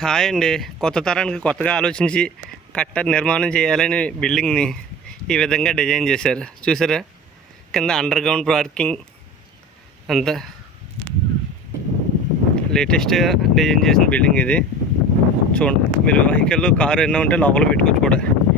Hi అండి. కొత్త తరానికి కొత్తగా ఆలోచించి కట్ట నిర్మాణం చేయాలని బిల్డింగ్ని ఈ విధంగా డిజైన్ చేశారు. చూసారా? కింద అండర్ గ్రౌండ్ పార్కింగ్ అంతా లేటెస్ట్గా డిజైన్ చేసిన బిల్డింగ్ ఇది. చూడండి. మీరు వెహికల్లో కారు ఎన్నో ఉంటే లోపల పెట్టుకోవచ్చు కూడా.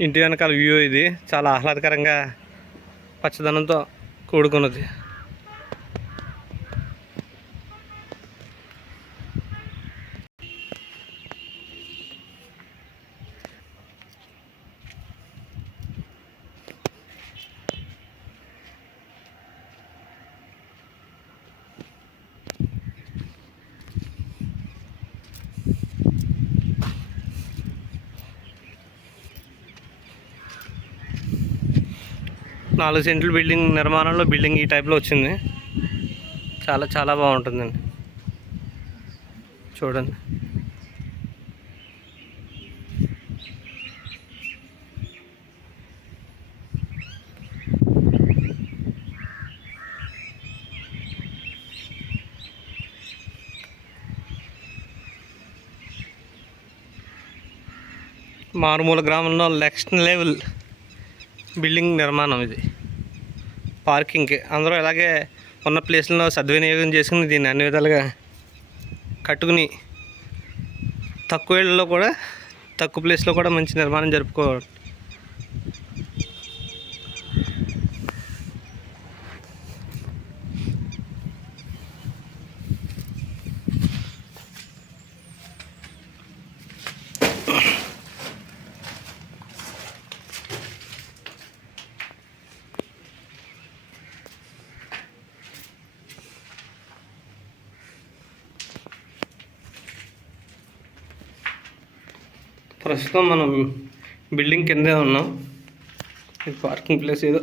ఇంటి వెనకాల వ్యూ ఇది. చాలా ఆహ్లాదకరంగా పచ్చదనంతో కూడుకున్నది. నాలుగు సెంట్లు బిల్డింగ్ నిర్మాణంలో బిల్డింగ్ ఈ టైప్లో వచ్చింది. చాలా చాలా బాగుంటుందండి. చూడండి. మారుమూల గ్రామంలో నెక్స్ట్ లెవెల్ బిల్డింగ్ నిర్మాణం ఇది. పార్కింగ్కి అందరూ ఇలాగే ఉన్న ప్లేస్లో సద్వినియోగం చేసుకుని దీన్ని అన్ని విధాలుగా కట్టుకుని తక్కువ ఏళ్ళలో కూడా తక్కువ ప్లేస్లో కూడా మంచి నిర్మాణం జరుపుకోవాలి. ప్రస్తుతం మనం బిల్డింగ్ కిందే ఉన్నాం. ఇది పార్కింగ్ ప్లేస్ ఏదో.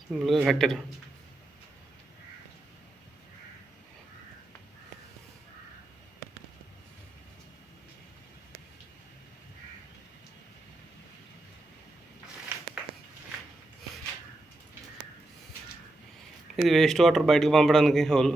సింపుల్గా కట్టారు. ఇది వేస్ట్ వాటర్ బయటకు పంపడానికి హోల్.